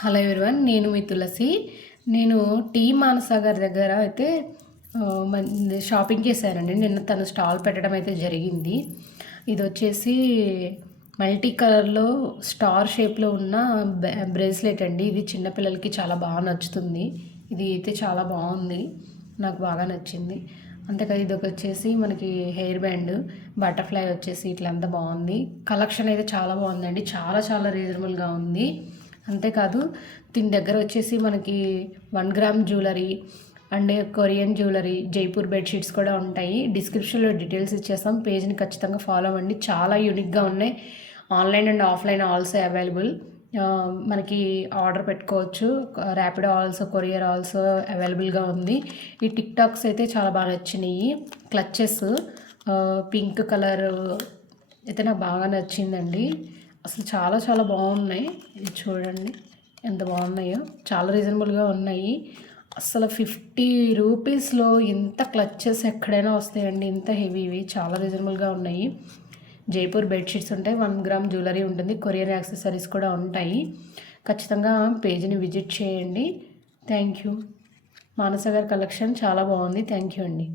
Hello everyone, నేను మీ తులసి. నేను tea మానస గారి దగ్గర అయితే షాపింగ్ చేశానండి. నిన్న తను స్టాల్ పెట్టడం అయితే జరిగింది. ఇది వచ్చేసి మల్టీ కలర్లో స్టార్ షేప్లో ఉన్న బ్రేస్లెట్ అండి. ఇది చిన్నపిల్లలకి చాలా బాగా నచ్చుతుంది. ఇది అయితే చాలా బాగుంది, నాకు బాగా నచ్చింది. అంతేకాదు ఇది వచ్చేసి మనకి హెయిర్ బ్యాండ్ బటర్ఫ్లై వచ్చేసి ఇట్లా అంతా బాగుంది. కలెక్షన్ అయితే చాలా బాగుందండి, చాలా చాలా రీజనబుల్గా ఉంది. అంతేకాదు దీని దగ్గర వచ్చేసి మనకి 1 gram jewellery and Korean jewellery, Jaipur bedsheets కూడా ఉంటాయి. డిస్క్రిప్షన్లో డీటెయిల్స్ ఇచ్చేస్తాం, పేజ్ని ఖచ్చితంగా ఫాలో అవ్వండి. చాలా యూనిక్గా ఉన్నాయి. Online and offline also available. మనకి ఆర్డర్ పెట్టుకోవచ్చు. ర్యాపిడో ఆల్సో, కొరియర్ ఆల్సో అవైలబుల్గా ఉంది. ఈ టిక్ టాక్స్ అయితే చాలా బాగా నచ్చినాయి. క్లచెస్ పింక్ కలర్ అయితే నాకు బాగా నచ్చిందండి. అసలు చాలా చాలా బాగున్నాయి. ఇది చూడండి ఎంత బాగున్నాయో, చాలా రీజనబుల్గా ఉన్నాయి. అసలు 50 రూపీస్లో ఇంత క్లచెస్ ఎక్కడైనా వస్తాయండి, ఇంత హెవీవి. చాలా రీజనబుల్గా ఉన్నాయి. జైపూర్ బెడ్షీట్స్ ఉంటాయి, 1 గ్రామ్ జ్యువెలరీ ఉంటుంది, కొరియర్ యాక్సెసరీస్ కూడా ఉంటాయి. ఖచ్చితంగా పేజీని విజిట్ చేయండి. Thank you. మానస గారి కలెక్షన్ చాలా బాగుంది. థ్యాంక్ యూ అండి.